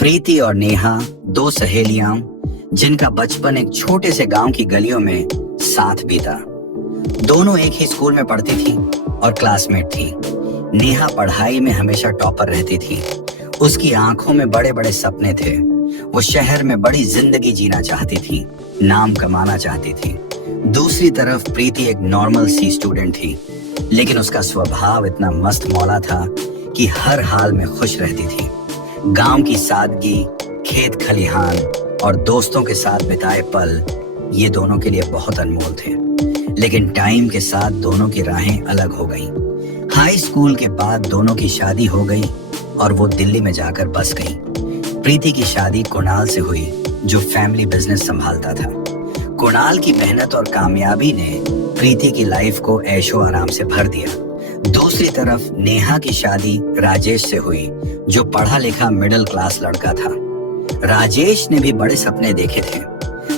प्रीति और नेहा दो सहेलियां जिनका बचपन एक छोटे से गांव की गलियों में साथ बीता। दोनों एक ही स्कूल में पढ़ती थी और क्लासमेट थी। नेहा पढ़ाई में हमेशा टॉपर रहती थी। उसकी आंखों में बड़े बड़े सपने थे। वो शहर में बड़ी जिंदगी जीना चाहती थी, नाम कमाना चाहती थी। दूसरी तरफ प्रीति एक नॉर्मल सी स्टूडेंट थी, लेकिन उसका स्वभाव इतना मस्त मौला था कि हर हाल में खुश रहती थी। गांव की सादगी, खेत खलिहान और दोस्तों के साथ बिताए पल ये दोनों के लिए बहुत अनमोल थे। लेकिन टाइम के साथ दोनों की राहें अलग हो गईं। हाई स्कूल के बाद दोनों की शादी हो गई और वो दिल्ली में जाकर बस गई। प्रीति की शादी कुणाल से हुई, जो फैमिली बिजनेस संभालता था। कुणाल की मेहनत और कामयाबी ने प्रीति की लाइफ को ऐशो आराम से भर दिया। दूसरी तरफ नेहा की शादी राजेश से हुई, जो पढ़ा लिखा मिडिल क्लास लड़का था। राजेश ने भी बड़े सपने देखे थे,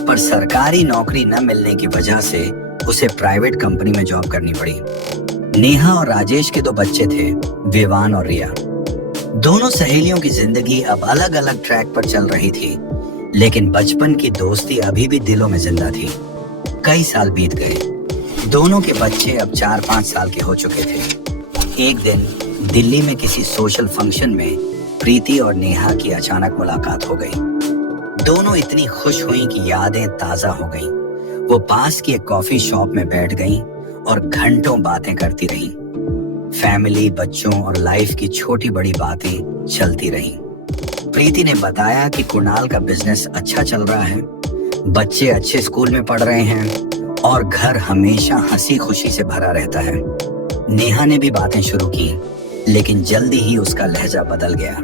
पर सरकारी नौकरी न मिलने की वजह से उसे प्राइवेट कंपनी में जॉब करनी पड़ी। नेहा और राजेश के दो बच्चे थे, विवान और रिया। दोनों सहेलियों की जिंदगी अब अलग अलग ट्रैक पर चल रही थी, लेकिन बचपन की दोस्ती अभी भी दिलों में जिंदा थी। कई साल बीत गए। दोनों के बच्चे अब 4-5 साल के हो चुके थे। एक दिन दिल्ली में किसी सोशल फंक्शन में प्रीति और नेहा की अचानक मुलाकात हो गई। दोनों इतनी खुश हुई कि यादें ताजा हो गईं। वो पास की एक कॉफी शॉप में बैठ गईं और घंटों बातें करती रहीं। फैमिली, बच्चों और लाइफ की छोटी बड़ी बातें चलती रहीं। प्रीति ने बताया कि कुणाल का बिजनेस अच्छा चल रहा है, बच्चे अच्छे स्कूल में पढ़ रहे हैं और घर हमेशा हंसी खुशी से भरा रहता है। नेहा ने भी बातें शुरू की, लेकिन जल्दी ही उसका लहजा बदल गया।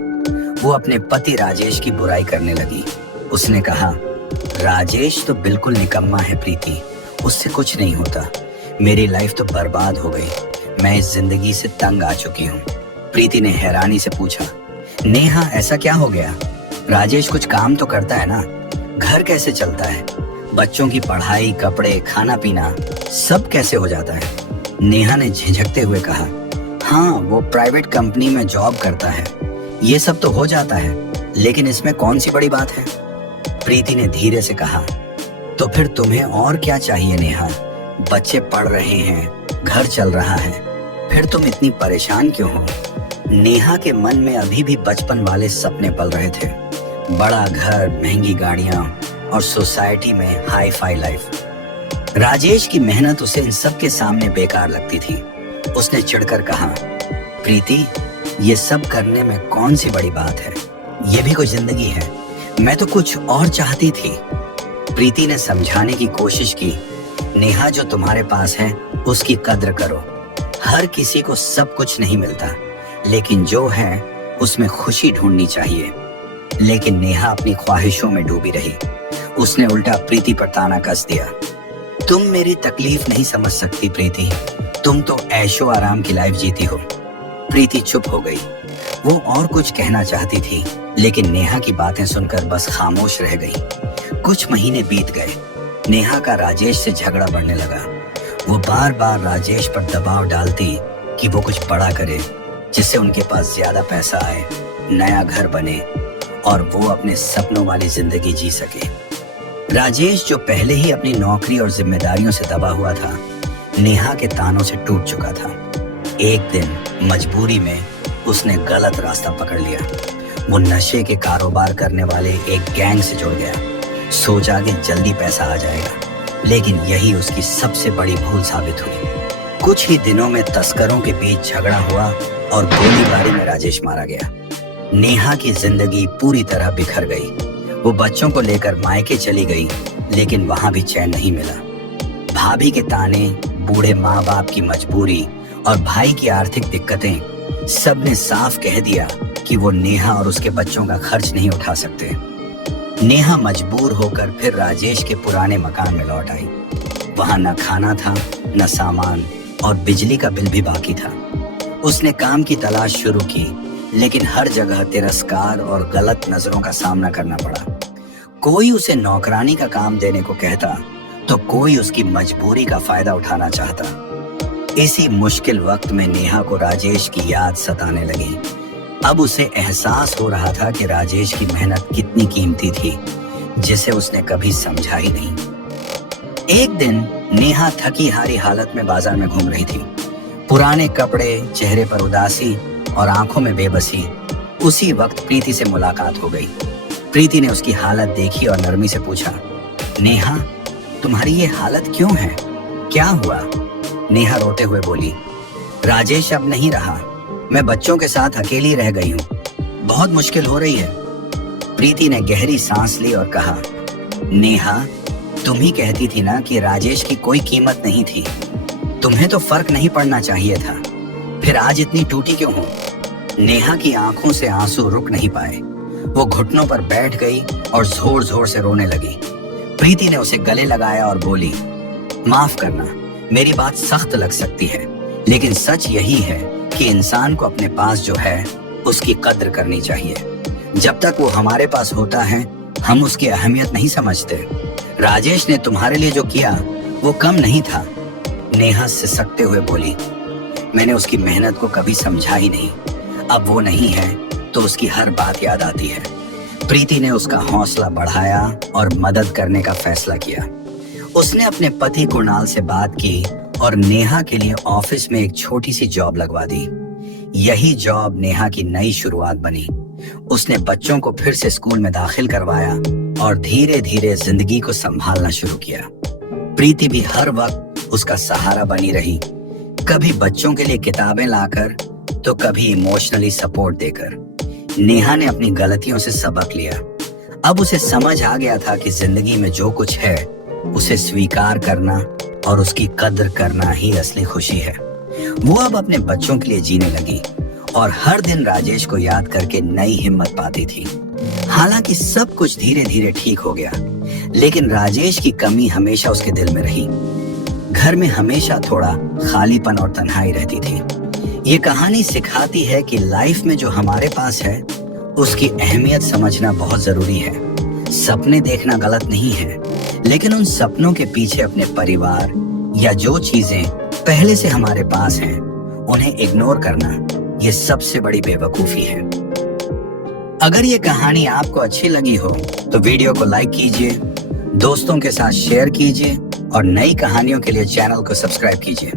वो अपने पति राजेश की बुराई करने लगी। उसने कहा, राजेश तो बिल्कुल निकम्मा है प्रीति, उससे कुछ नहीं होता। मेरी लाइफ तो बर्बाद हो गई। मैं इस जिंदगी से तंग आ चुकी हूँ। प्रीति ने हैरानी से पूछा, नेहा ऐसा क्या हो गया? राजेश कुछ काम तो करता है ना? घर कैसे चलता है? बच्चों की पढ़ाई, कपड़े, खाना पीना सब कैसे हो जाता है? नेहा ने झिझकते हुए कहा, हाँ वो प्राइवेट कंपनी में जॉब करता है, ये सब तो हो जाता है, लेकिन इसमें कौन सी बड़ी बात है? प्रीति ने धीरे से कहा, तो फिर तुम्हें और क्या चाहिए नेहा? बच्चे पढ़ रहे हैं, घर चल रहा है, फिर तुम इतनी परेशान क्यों हो? नेहा के मन में अभी भी बचपन वाले सपने पल रहे थे। बड़ा घर, महंगी गाड़ियां और सोसाइटी में हाई फाई लाइफ। राजेश की मेहनत उसे इन सब के सामने बेकार लगती थी। उसने चिढ़कर कहा, प्रीति ये सब करने में कौन सी बड़ी बात है? ये भी कोई जिंदगी है? मैं तो कुछ और चाहती थी। प्रीति ने समझाने की कोशिश की, नेहा जो तुम्हारे पास है उसकी कद्र करो। हर किसी को सब कुछ नहीं मिलता, लेकिन जो है उसमें खुशी ढूंढनी चाहिए। लेकिन नेहा अपनी ख्वाहिशों में डूबी रही। उसने उल्टा प्रीति पर ताना कस दिया, तुम मेरी तकलीफ नहीं समझ सकती प्रीति, तुम तो ऐशो आराम की लाइफ जीती हो। प्रीति चुप हो गई। वो और कुछ कहना चाहती थी, लेकिन नेहा की बातें सुनकर बस खामोश रह गई। कुछ महीने बीत गए। नेहा का राजेश से झगड़ा बढ़ने लगा। वो बार बार राजेश पर दबाव डालती कि वो कुछ बड़ा करे, जिससे उनके पास ज्यादा पैसा आए, नया घर बने और वो अपने सपनों वाली जिंदगी जी सके। राजेश, जो पहले ही अपनी नौकरी और जिम्मेदारियों से दबा हुआ था, नेहा के तानों से टूट चुका था। एक दिन मजबूरी में उसने गलत रास्ता पकड़ लिया। वो नशे के कारोबार करने वाले एक गैंग से जुड़ गया। सोचा कि जल्दी पैसा आ जाएगा, लेकिन यही उसकी सबसे बड़ी भूल साबित हुई। कुछ ही दिनों में तस्करों के बीच झगड़ा हुआ और गोलीबारी में राजेश मारा गया। नेहा की जिंदगी पूरी तरह बिखर गई। वो बच्चों को लेकर मायके चली गई, लेकिन वहां भी चैन नहीं मिला। भाभी के ताने, बूढ़े माँ बाप की मजबूरी और भाई की आर्थिक दिक्कतें, सब ने साफ कह दिया कि वो नेहा और उसके बच्चों का खर्च नहीं उठा सकते। नेहा मजबूर होकर फिर राजेश के पुराने मकान में लौट आई। वहां न खाना था, न सामान और बिजली का बिल भी बाकी था। उसने काम की तलाश शुरू की, लेकिन हर जगह तिरस्कार और गलत नजरों का सामना करना पड़ा। कोई उसे नौकरानी का काम देने को कहता, तो कोई उसकी मजबूरी का फायदा उठाना चाहता। इसी मुश्किल वक्त में नेहा को राजेश की याद सताने लगी। अब उसे एहसास हो रहा था कि राजेश की मेहनत कितनी कीमती थी, जिसे उसने कभी समझा ही नहीं। एक दिन नेहा थकी हारी हालत में बाजार में घूम रही थी। पुराने कपड़े, चेहरे पर उदासी और आंखों में बेबसी। उसी वक्त प्रीति से मुलाकात हो गई। प्रीति ने उसकी हालत देखी और नरमी से पूछा, नेहा, तुम्हारी ये हालत क्यों है? क्या हुआ? नेहा रोते हुए बोली, राजेश अब नहीं रहा। मैं बच्चों के साथ अकेली रह गई हूँ। बहुत मुश्किल हो रही है। प्रीति ने गहरी सांस ली और कहा, नेहा, तुम ही कहती थी ना कि राजेश की कोई कीमत नहीं थी। तुम्हें तो फर्क नहीं पड़ना चाहिए था। फिर आज इतनी टूटी क्यों हो? नेहा की आंखों से आंसू रुक नहीं पाए। वो घुटनों पर बैठ गई और जोर जोर से रोने लगी। प्रीति ने उसे गले लगाया और बोली, माफ करना, मेरी बात सख्त लग सकती है, लेकिन सच यही है कि इंसान को अपने पास जो है उसकी कद्र करनी चाहिए। जब तक वो हमारे पास होता है हम उसकी अहमियत नहीं समझते। राजेश ने तुम्हारे लिए जो किया वो कम नहीं था। नेहा सिसकते हुए बोली, मैंने उसकी मेहनत को कभी समझा ही नहीं। अब वो नहीं है तो उसकी हर बात याद आती है। प्रीति ने उसका हौसला बढ़ाया और मदद करने का फैसला किया। उसने अपने पति कुणाल से बात की और नेहा के लिए ऑफिस में एक छोटी सी जॉब लगवा दी। यही जॉब नेहा की नई शुरुआत बनी। उसने बच्चों को फिर से स्कूल में दाखिल करवाया और धीरे धीरे जिंदगी को संभालना शुरू किया। प्रीति भी हर वक्त उसका सहारा बनी रही, कभी बच्चों के लिए किताबें लाकर तो कभी इमोशनली सपोर्ट देकर। नेहा ने अपनी गलतियों से सबक लिया। अब उसे समझ आ गया था कि जिंदगी में जो कुछ है उसे स्वीकार करना और उसकी कद्र करना ही असली खुशी है। वो अब अपने बच्चों के लिए जीने लगी और हर दिन राजेश को याद करके नई हिम्मत पाती थी। हालांकि सब कुछ धीरे धीरे ठीक हो गया, लेकिन राजेश की कमी हमेशा उसके दिल में रही। घर में हमेशा थोड़ा खालीपन और तन्हाई रहती थी। ये कहानी सिखाती है कि लाइफ में जो हमारे पास है उसकी अहमियत समझना बहुत जरूरी है। सपने देखना गलत नहीं है, लेकिन उन सपनों के पीछे अपने परिवार या जो चीजें पहले से हमारे पास हैं उन्हें इग्नोर करना, ये सबसे बड़ी बेवकूफी है। अगर ये कहानी आपको अच्छी लगी हो तो वीडियो को लाइक कीजिए, दोस्तों के साथ शेयर कीजिए और नई कहानियों के लिए चैनल को सब्सक्राइब कीजिए।